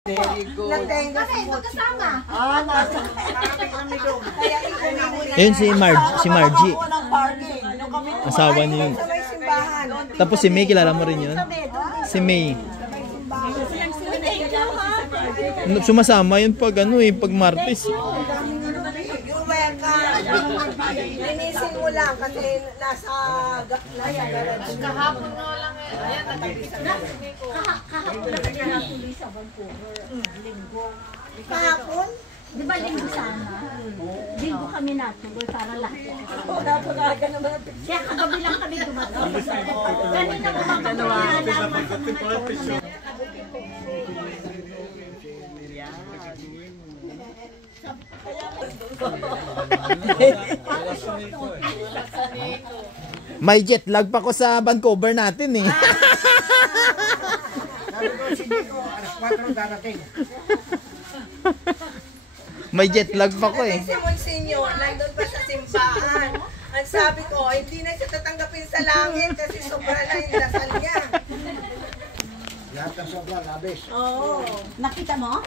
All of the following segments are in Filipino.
Very good. Natenga si magkasama. Nasa kami doon. Kaya ikunin mo na. Ayun si Margie. Asawa niyo yun. Sa may simbahan. Tapos si May, kilala mo rin yun? Si May. Sumasama yun pag pag Martes. You're welcome. Linisin mo lang kasi nasa garage. Kahapon nga lang ayan, Kahapon na kanya natuloy sa Vancouver. Linggo. Kahapon? Di ba linggo sana? Linggo kami natuloy para lahat. Napakaga naman. Kaya kagabi lang kami dumating. Kanina ko makapagalaman sa mga tournament. May jet lag pa ko sa Vancouver natin eh. May jet lag pa ko eh. Si Monsignor, nandun pa sa simbahan. Ang sabi ko, hindi na siya tatanggapin sa langit kasi sobra na yung dasal niya. Lahat ng sobra, labis. Oo. Nakita mo?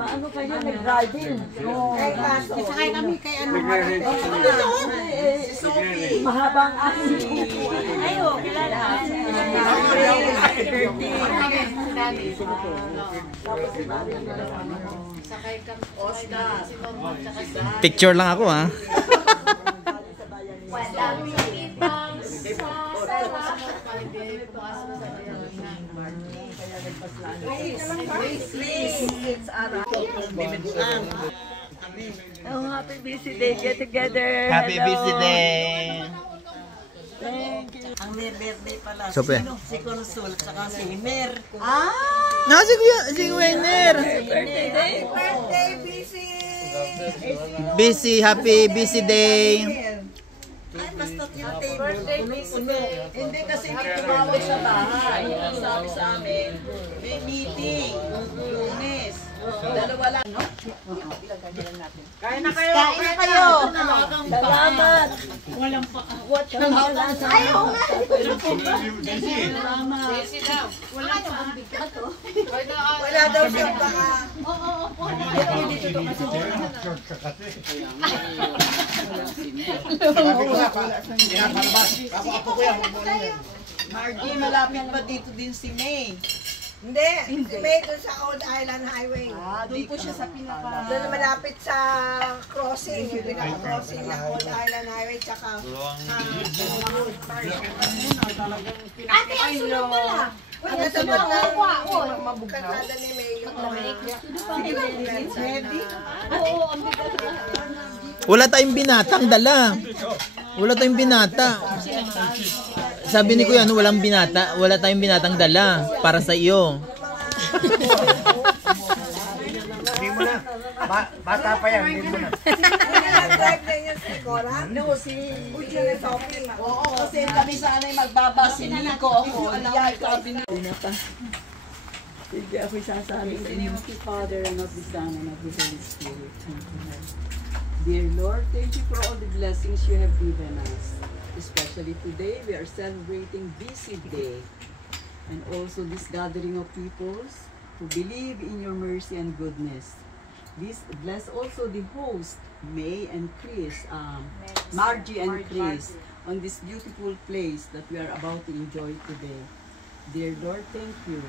Paano kayo nag-driving? Kay kaso. Sakay kami kay ano. Si Sophie. Mahabang aking ayo, kilala. Picture lang ako ha. walang ibang sasarap. Oh, happy busy day, get together. Happy busy day. Ang may birthday pala. Sope. Si Consul, saka si Mer. Si Wenner. Birthday, busy! Busy, happy busy day. Ay, basta yung table. Puno-puno. Hindi kasi tumawag sa bahay. Ang sabi sa amin, may meeting. Lunes. Dalawa lang, no? Kain na kayo! Kain na kayo! Salamat! Walang pa. Watch ang halang sa ayaw nga! Salamat! Sisi daw. Wala daw siyang baka. Margie, malapit ba dito din si May? Hindi, si May doon sa Old Island Highway. Doon po siya sa pinaka... Doon malapit sa crossing, yung pinaka-crossing ng Old Island Highway, tsaka Ate, ang sunod pala. ang kasabot ng kalsada ni May yung ready. Oo, ang bigat. Wala tayong binatang dala. Wala tayong binata. Sabi ni Kuya, walang binata, wala tayong binatang dala para sa iyo. Hindi mo na. Bata pa yan, hindi mo na. Nag-drive na yun si Cora? No, si Sophie. Oo, kasi kami sana ay magbabasi Nico ako. Iya, sabi ni... Sige, ako'y sasabi. In the name of the Father, and of the Son, and of the Holy Spirit. Amen. Dear Lord, thank you for all the blessings you have given us. Especially today, we are celebrating Busy Day. And also this gathering of peoples who believe in your mercy and goodness. This bless also the host, May and Chris, Margie and Chris, on this beautiful place that we are about to enjoy today. Dear Lord, thank you.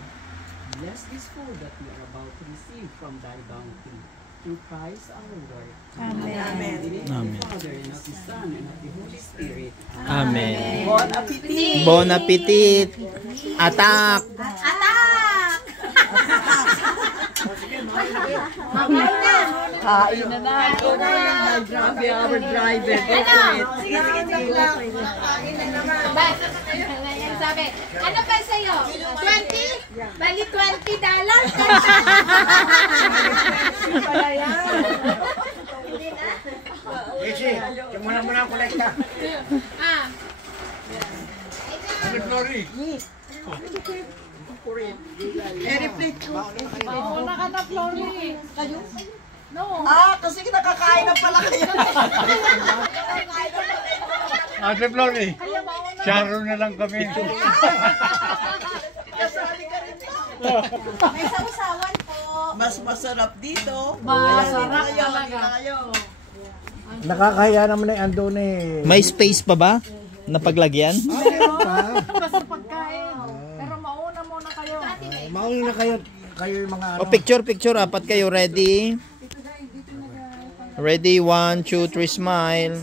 Bless this food that we are about to receive from thy bounty. Through Christ our Lord. Amen. Amen. In the name of the Father, and of the Son, and of the Holy Spirit. Amen. Bon appetit! Bon appetit. Atak. Kain na na. Grabe our driver. Go for it. Sige, kain na naman. Sabi, ano ba sa'yo? 20? Bali $20? Pala yan. Easy, yung muna ang kolekta. Ah. Eric, Mauna ka na, Flori. No. Ah, kasi nakakain na pala kayo. Ate Flori, Sharon na lang kami. Kasali ka rin po. May sausawan po. Mas masarap dito. Masarap Dito talaga. kayo. Nakakahiya naman na andun eh. May space pa ba na paglagyan? Basta pagkain. Pero mauna muna kayo. Mauna na kayo yung mga O picture, apat kayo, ready? Ready, 1, 2, 3, smile.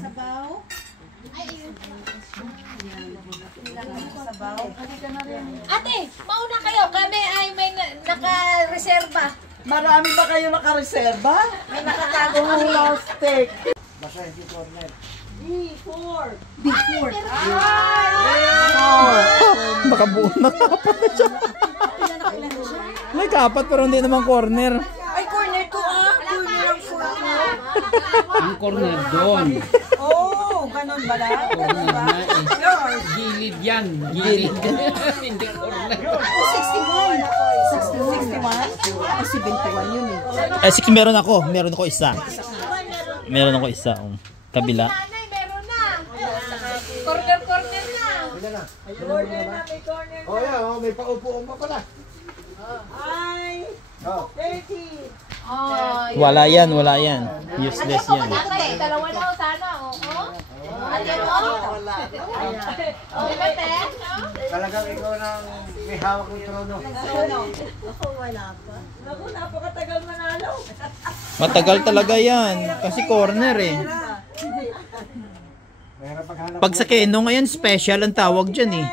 Ate, mauna kayo. Kami ay may naka-reserva. Marami ba kayo nakareserba? May nakatagong ulo steak. basta hindi corner. Baka buo na kapat na siya. May kapat pero hindi naman corner. Ay, corner ko ah. Corner ang corner. Ang corner doon. Oh, ganun ba lang? Ganun ba? Gilid yan. Gilid. Hindi corner. Oh, 61. 61? Oh, 71 yun eh. Meron ako isa. Meron ako isa. Kabila. Nanay, meron na. Corner na. Oh yeah, oh, may paupuan pa pala. Ay, Oh. 30. Ay. Wala yan. Useless yan. Ate, dalawa na ako sana. Oo. Ate, Wala. Di ba, te? No? Talagang ikaw nang may hawak ng trono. Naku, napakatagal manalo. Matagal talaga yan. Kasi corner eh. Mayroon paghanap. Pag sa Keno ngayon, special ang tawag dyan eh.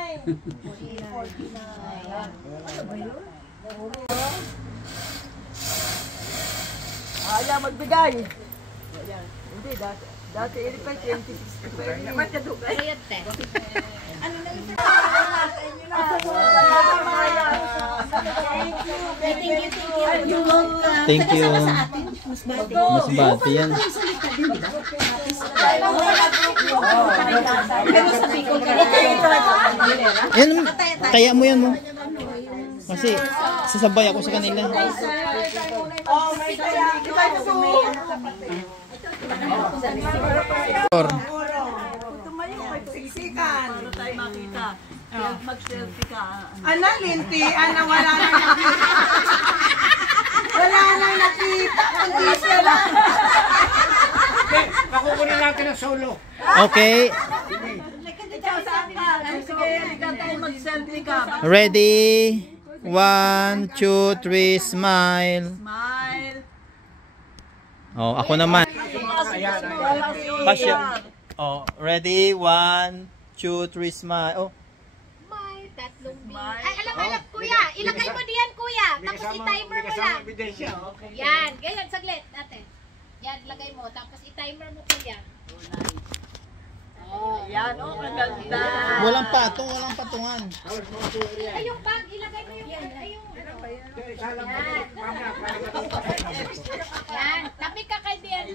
Ayaw magbigay. Ayan. Hindi, dati 85, 20, 65. Naman ka doon. Ayun, te. Thank you. Mas bati yan. Yan, kaya mo yan mo. Kasi sasabay ako sa kanila. Oh, may kaya. Kita mo. Tumayo, may siksikan. Ano tayo makita? Mag-selfie ka. Ana, Linty, ana, wala nang nakita. Wala nang nakita. Hindi siya lang. Makukunin natin ang solo. Okay. Ikaw saan ka? Sige, ikaw tayo mag-selfie ka. Ready? 1, 2, 3, smile. Smile. Oh, ako naman. Pasya. Pasya. Oh, ready? 1, 2, 3, smile. Oh, May tatlong B. Ay, alam, kuya. Ilagay mo diyan, kuya. Tapos i-timer mo lang. Ebidensya. Yan. Ganyan, saglit, ate. Yan, lagay mo. Tapos i-timer mo, kuya. Yan, oh, kaganda. walang patong, walang patungan. Ay, yung bag. Ilagay mo yung bag. Ay, yung ano. Yan. Yan. Tapik ka kay Bian.